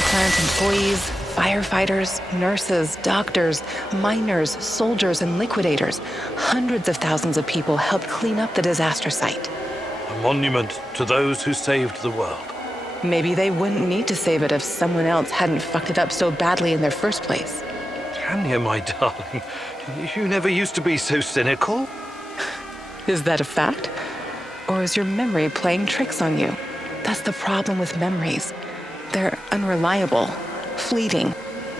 power plant employees, firefighters, nurses, doctors, miners, soldiers, and liquidators. Hundreds of thousands of people helped clean up the disaster site. A monument to those who saved the world. Maybe they wouldn't need to save it if someone else hadn't fucked it up so badly in their first place. Tanya, my darling, you never used to be so cynical. Is that a fact? Or is your memory playing tricks on you? That's the problem with memories. They're unreliable, fleeting.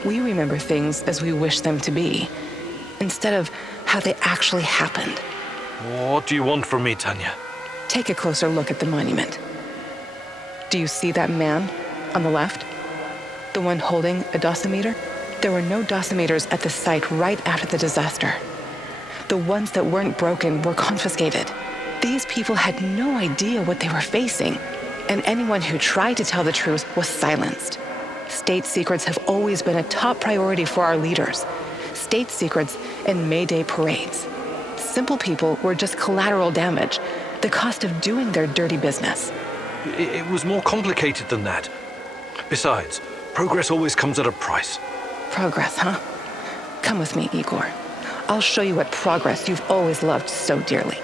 We remember things as we wish them to be, instead of how they actually happened. What do you want from me, Tanya? Take a closer look at the monument. Do you see that man on the left? The one holding a dosimeter? There were no dosimeters at the site right after the disaster. The ones that weren't broken were confiscated. These people had no idea what they were facing, and anyone who tried to tell the truth was silenced. State secrets have always been a top priority for our leaders. State secrets and May Day parades. Simple people were just collateral damage, the cost of doing their dirty business. It was more complicated than that. Besides, progress always comes at a price. Progress, huh? Come with me, Igor. I'll show you what progress you've always loved so dearly.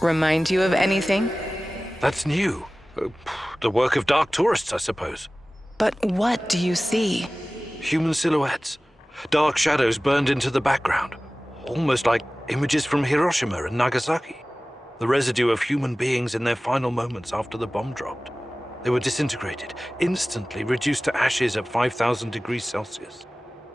Remind you of anything? That's new. The work of dark tourists, I suppose. But what do you see? Human silhouettes. Dark shadows burned into the background. Almost like images from Hiroshima and Nagasaki. The residue of human beings in their final moments after the bomb dropped. They were disintegrated, instantly reduced to ashes at 5,000 degrees Celsius.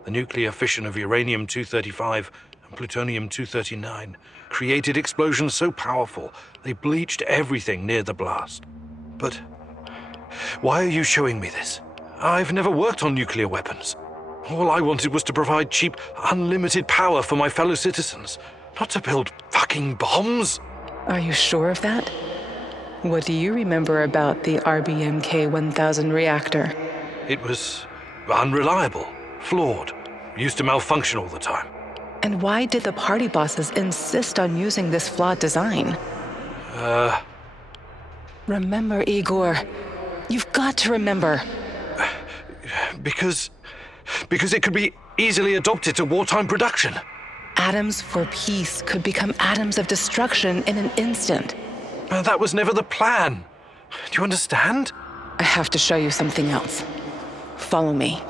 The nuclear fission of uranium-235 and plutonium-239 created explosions so powerful they bleached everything near the blast. But why are you showing me this? I've never worked on nuclear weapons. All I wanted was to provide cheap, unlimited power for my fellow citizens, not to build fucking bombs. Are you sure of that? What do you remember about the RBMK-1000 reactor? It was unreliable, flawed, used to malfunction all the time. And why did the party bosses insist on using this flawed design? Remember, Igor. You've got to remember. Because it could be easily adopted to wartime production. Atoms for peace could become atoms of destruction in an instant. That was never the plan. Do you understand? I have to show you something else. Follow me.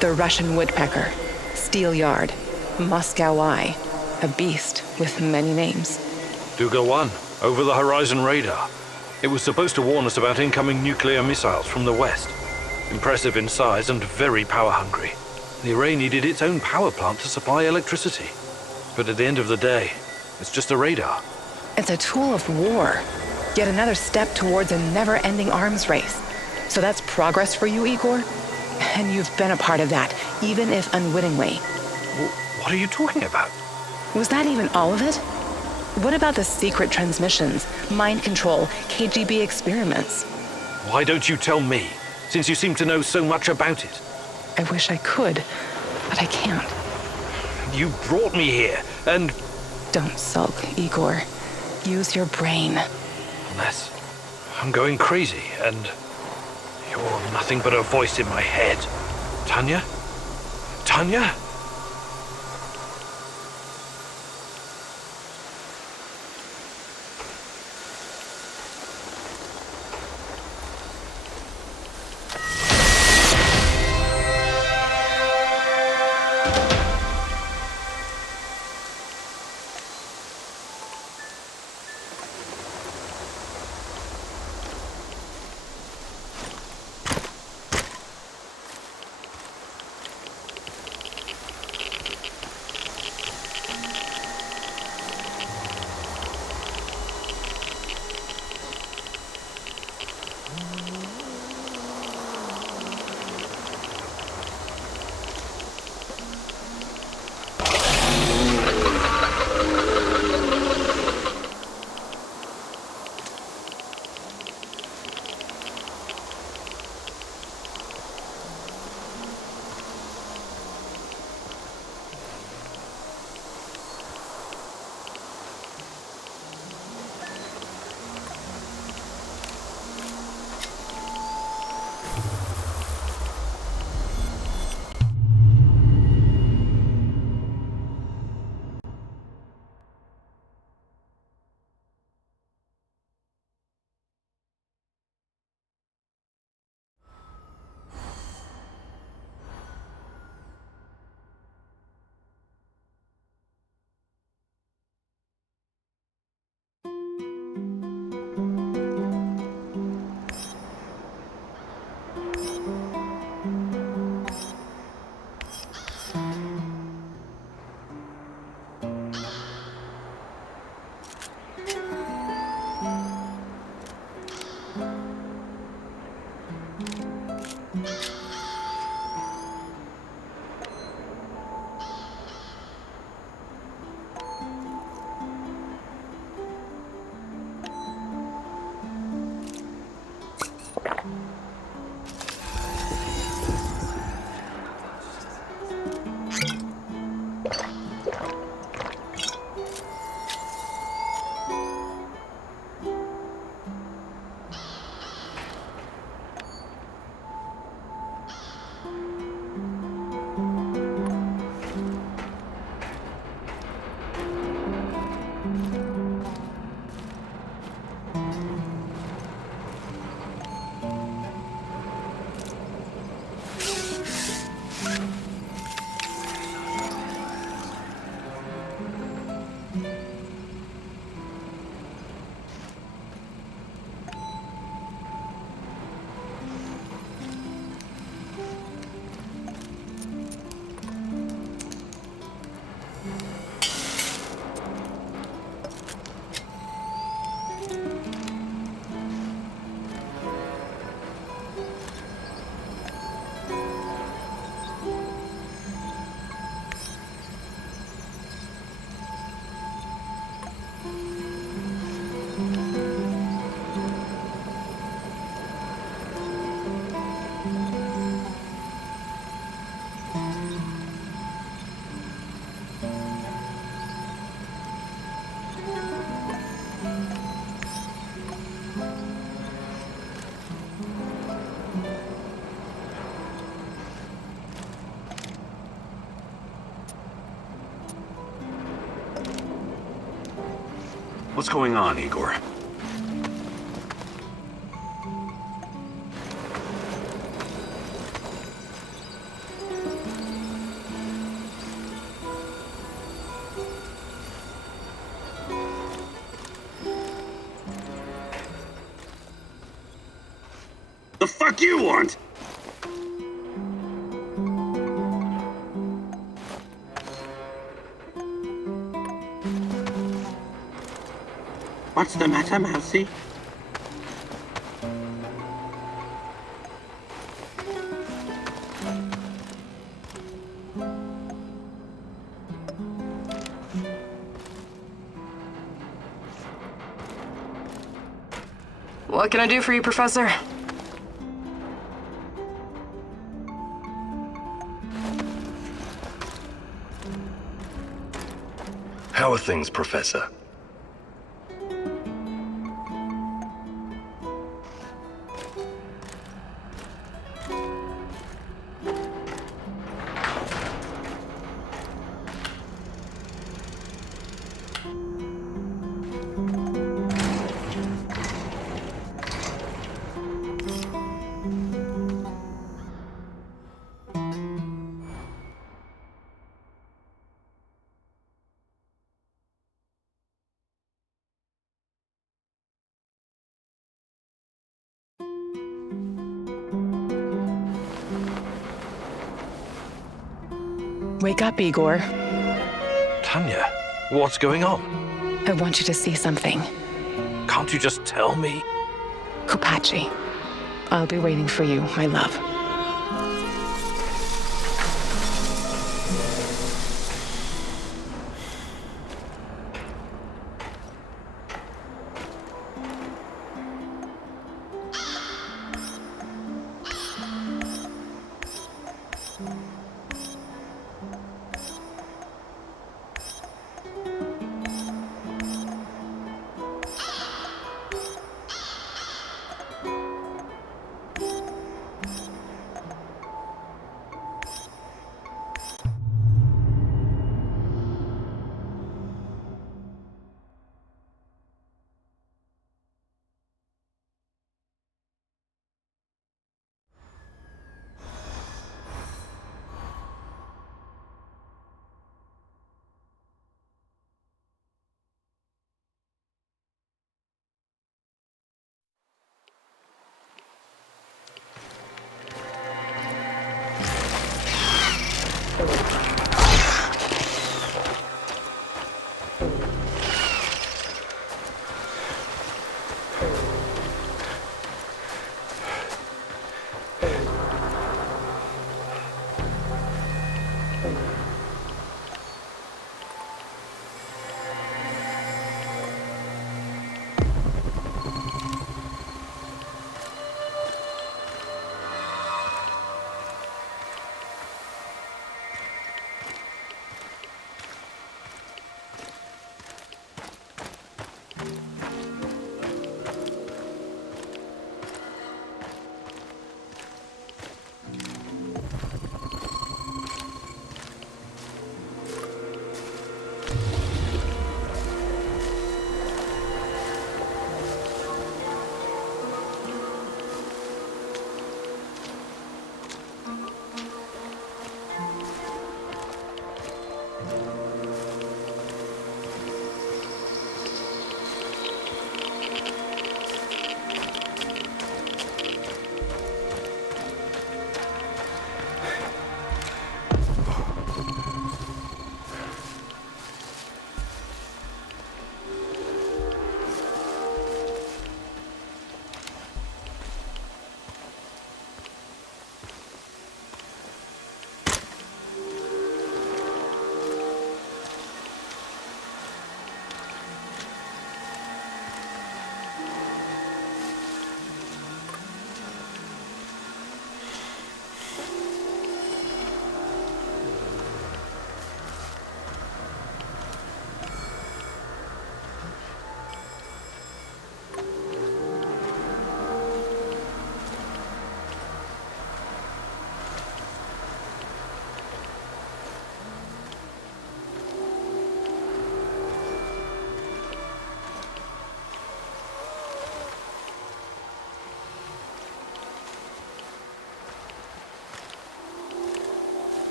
The Russian woodpecker, steel yard, Moscow eye, a beast with many names. Duga 1, over the horizon radar. It was supposed to warn us about incoming nuclear missiles from the west. Impressive in size and very power-hungry. The array needed its own power plant to supply electricity. But at the end of the day, it's just a radar. It's a tool of war. Yet another step towards a never-ending arms race. So that's progress for you, Igor? And you've been a part of that, even if unwittingly. What are you talking about? Was that even all of it? What about the secret transmissions, mind control, KGB experiments? Why don't you tell me, since you seem to know so much about it? I wish I could, but I can't. You brought me here, and... Don't sulk, Igor. Use your brain. Unless I'm going crazy, and you're nothing but a voice in my head. Tanya? Tanya? What's going on, Igor? The fuck you want? What's the matter, Mousy? What can I do for you, Professor? How are things, Professor? Wake up, Igor. Tanya, what's going on? I want you to see something. Can't you just tell me? Kopachi, I'll be waiting for you, my love.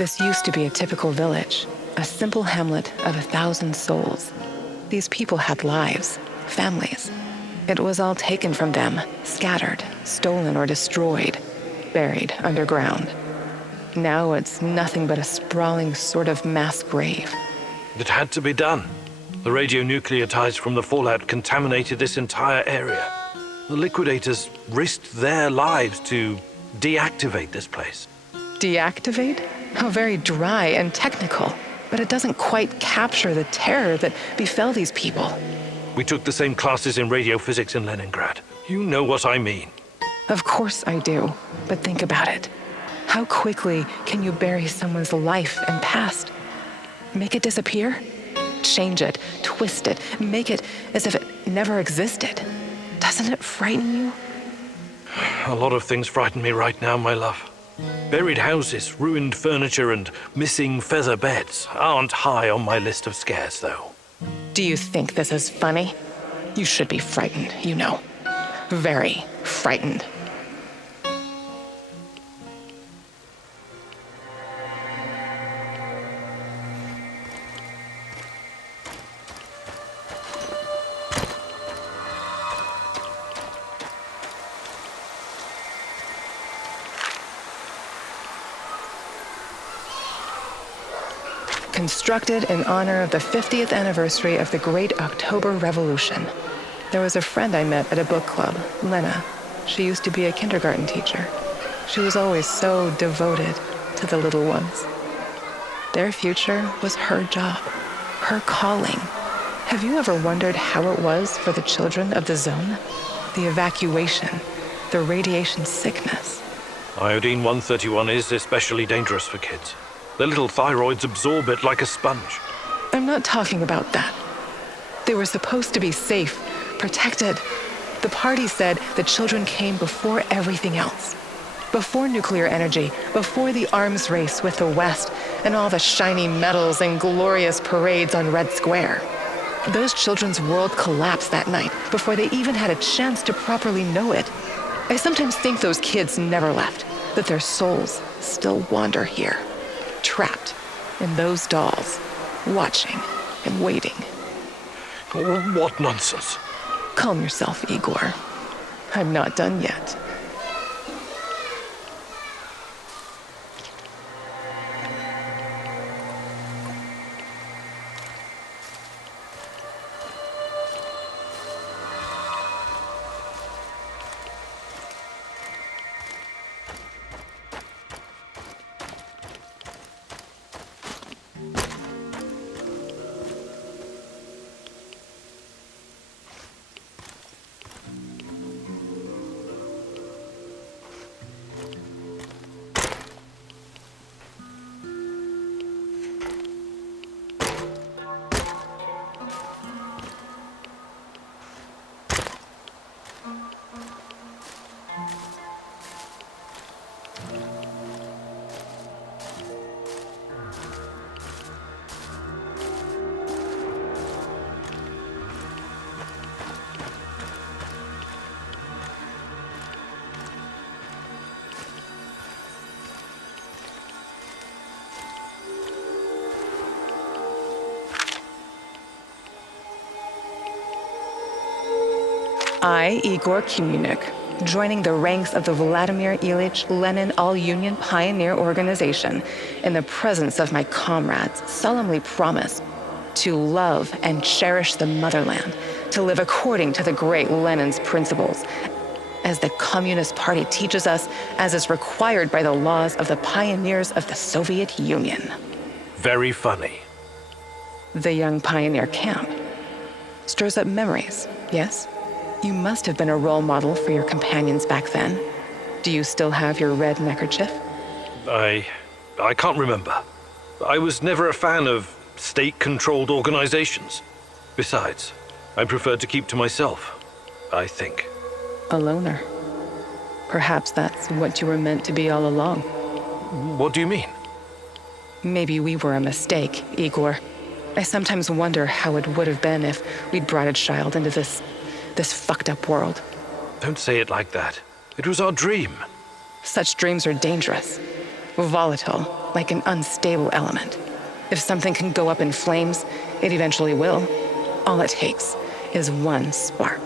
This used to be a typical village, a simple hamlet of 1,000 souls. These people had lives, families. It was all taken from them, scattered, stolen, or destroyed, buried underground. Now it's nothing but a sprawling sort of mass grave. It had to be done. The radionucleotides from the fallout contaminated this entire area. The liquidators risked their lives to deactivate this place. Deactivate? How very dry and technical. But it doesn't quite capture the terror that befell these people. We took the same classes in radiophysics in Leningrad. You know what I mean. Of course I do. But think about it. How quickly can you bury someone's life and past? Make it disappear? Change it, twist it, make it as if it never existed. Doesn't it frighten you? A lot of things frighten me right now, my love. Buried houses, ruined furniture, and missing feather beds aren't high on my list of scares, though. Do you think this is funny? You should be frightened, you know. Very frightened. Constructed in honor of the 50th anniversary of the Great October Revolution. There was a friend I met at a book club, Lena. She used to be a kindergarten teacher. She was always so devoted to the little ones. Their future was her job, her calling. Have you ever wondered how it was for the children of the zone? The evacuation, the radiation sickness. Iodine-131 is especially dangerous for kids. Their little thyroids absorb it like a sponge. I'm not talking about that. They were supposed to be safe, protected. The party said the children came before everything else. Before nuclear energy, before the arms race with the West, and all the shiny medals and glorious parades on Red Square. Those children's world collapsed that night before they even had a chance to properly know it. I sometimes think those kids never left, that their souls still wander here. Trapped in those dolls, watching and waiting. What nonsense. Calm yourself, Igor. I'm not done yet. I, Igor Komunik, joining the ranks of the Vladimir Ilyich Lenin All-Union Pioneer Organization, in the presence of my comrades, solemnly promise to love and cherish the motherland, to live according to the great Lenin's principles, as the Communist Party teaches us, as is required by the laws of the pioneers of the Soviet Union. Very funny. The young pioneer camp stirs up memories, yes? You must have been a role model for your companions back then. Do you still have your red neckerchief? I can't remember. I was never a fan of state-controlled organizations. Besides, I preferred to keep to myself, I think. A loner. Perhaps that's what you were meant to be all along. What do you mean? Maybe we were a mistake, Igor. I sometimes wonder how it would have been if we'd brought a child into this fucked up world. Don't say it like that. It was our dream. Such dreams are dangerous, volatile. like an unstable element. If something can go up in flames, it eventually will. All it takes is one spark.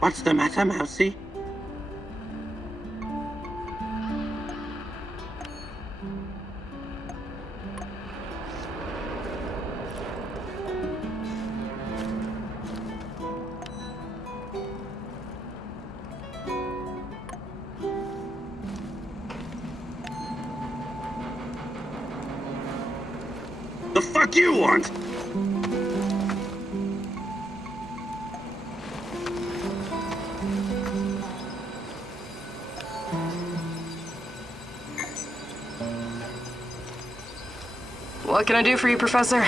What's the matter, Mousy? The fuck you want? What can I do for you, Professor?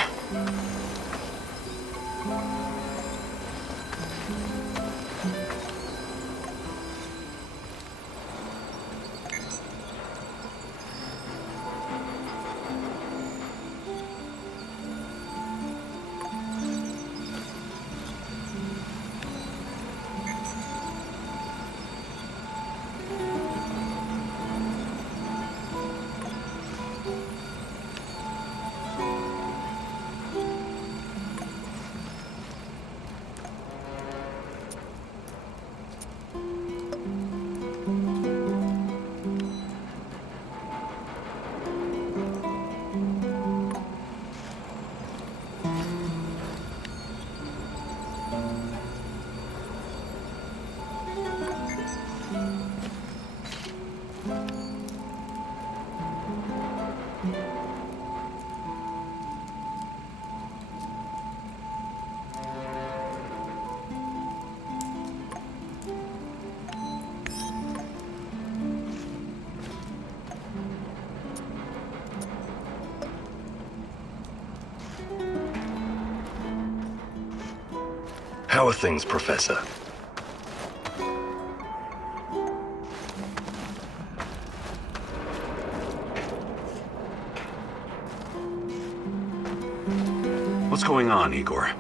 How are things, Professor? What's going on, Igor?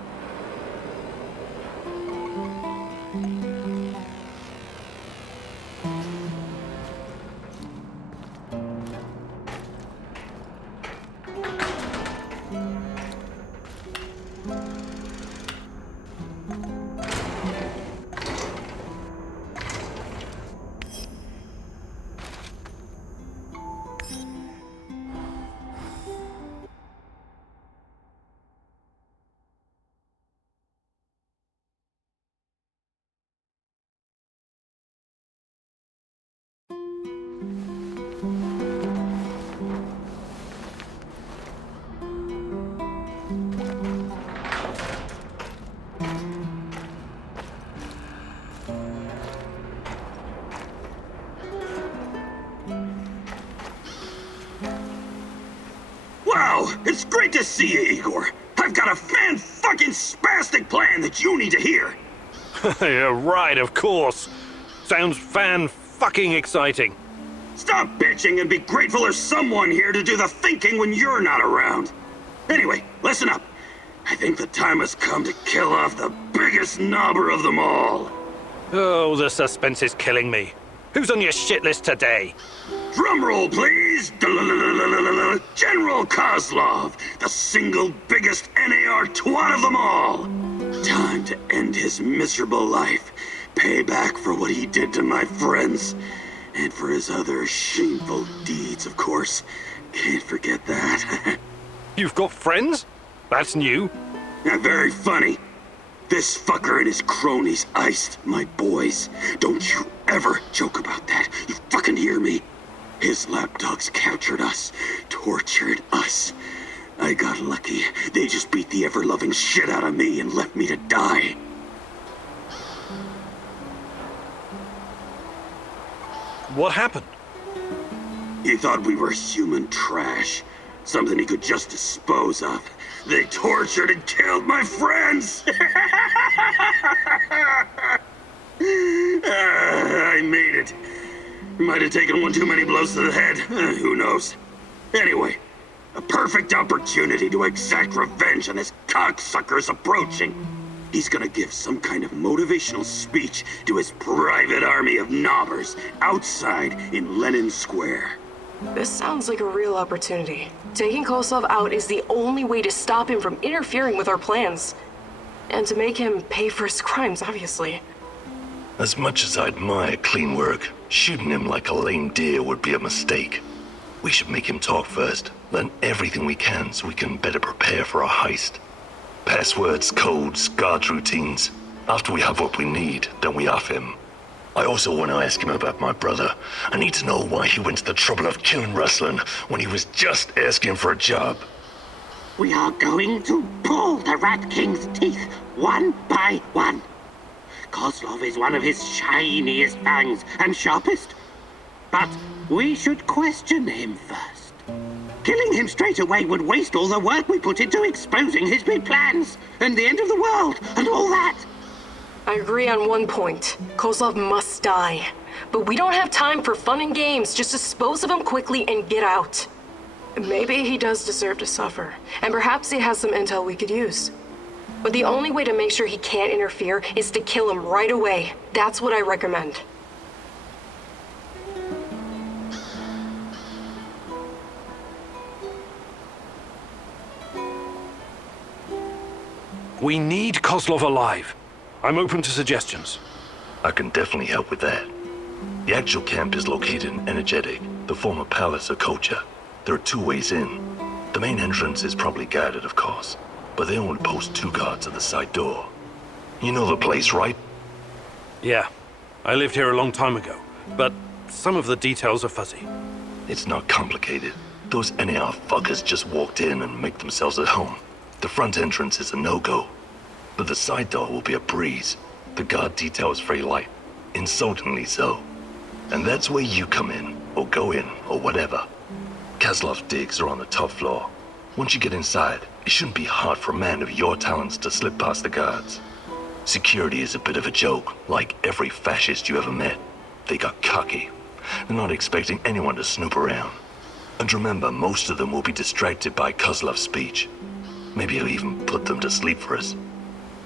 Wow, it's great to see you, Igor. I've got a fan-fucking-spastic plan that you need to hear. Yeah, right, of course. Sounds fan-fucking exciting. Stop bitching and be grateful there's someone here to do the thinking when you're not around. Anyway, listen up. I think the time has come to kill off the biggest knobber of them all. Oh, the suspense is killing me. Who's on your shit list today? Drumroll, please! General Kozlov, the single biggest NAR twat of them all! Time to end his miserable life. Pay back for what he did to my friends. And for his other shameful deeds, of course. Can't forget that. You've got friends? That's new. Very funny. This fucker and his cronies iced my boys. Don't you ever joke about that. You fucking hear me? His lapdogs captured us, tortured us. I got lucky. They just beat the ever-loving shit out of me and left me to die. What happened? He thought we were human trash. Something he could just dispose of. They tortured and killed my friends! I made it. Might have taken one too many blows to the head. Who knows? Anyway, a perfect opportunity to exact revenge on this cocksucker's approaching. He's gonna give some kind of motivational speech to his private army of knobbers outside in Lenin Square. This sounds like a real opportunity. Taking Kozlov out is the only way to stop him from interfering with our plans. And to make him pay for his crimes, obviously. As much as I admire clean work, shooting him like a lame deer would be a mistake. We should make him talk first, learn everything we can so we can better prepare for our heist. Passwords, codes, guard routines. After we have what we need, then we off him. I also want to ask him about my brother. I need to know why he went to the trouble of killing Ruslan when he was just asking for a job. We are going to pull the Rat King's teeth, one by one. Kozlov is one of his shiniest fangs and sharpest. But we should question him first. Killing him straight away would waste all the work we put into exposing his big plans, and the end of the world, and all that. I agree on one point. Kozlov must die. But we don't have time for fun and games. Just dispose of him quickly and get out. Maybe he does deserve to suffer, and perhaps he has some intel we could use. But the only way to make sure he can't interfere is to kill him right away. That's what I recommend. We need Kozlov alive. I'm open to suggestions. I can definitely help with that. The actual camp is located in Energetic, the former palace of Kocha. There are two ways in. The main entrance is probably guarded, of course, but they only post 2 guards at the side door. You know the place, right? Yeah, I lived here a long time ago, but some of the details are fuzzy. It's not complicated. Those NAR fuckers just walked in and make themselves at home. The front entrance is a no-go, but the side door will be a breeze. The guard detail is very light, insultingly so. And that's where you come in, or go in, or whatever. Kozlov's digs are on the top floor. Once you get inside, it shouldn't be hard for a man of your talents to slip past the guards. Security is a bit of a joke, like every fascist you ever met. They got cocky. They're not expecting anyone to snoop around. And remember, most of them will be distracted by Kozlov's speech. Maybe he'll even put them to sleep for us.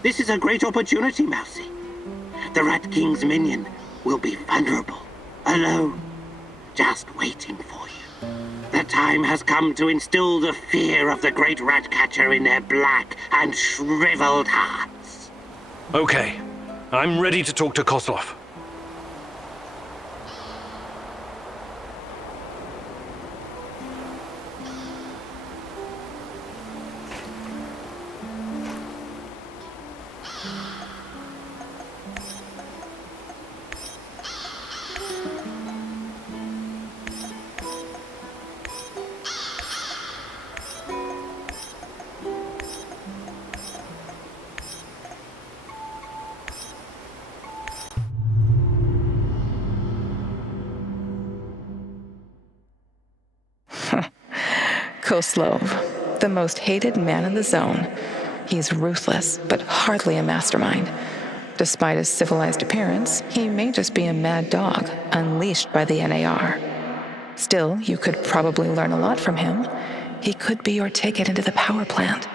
This is a great opportunity, Mousy. The Rat King's minion will be vulnerable, alone, just waiting for you. The time has come to instill the fear of the great rat catcher in their black and shriveled hearts. Okay, I'm ready to talk to Kozlov. Kozlov, the most hated man in the zone. He's ruthless, but hardly a mastermind. Despite his civilized appearance, he may just be a mad dog, unleashed by the NAR. Still, you could probably learn a lot from him. He could be your ticket into the power plant.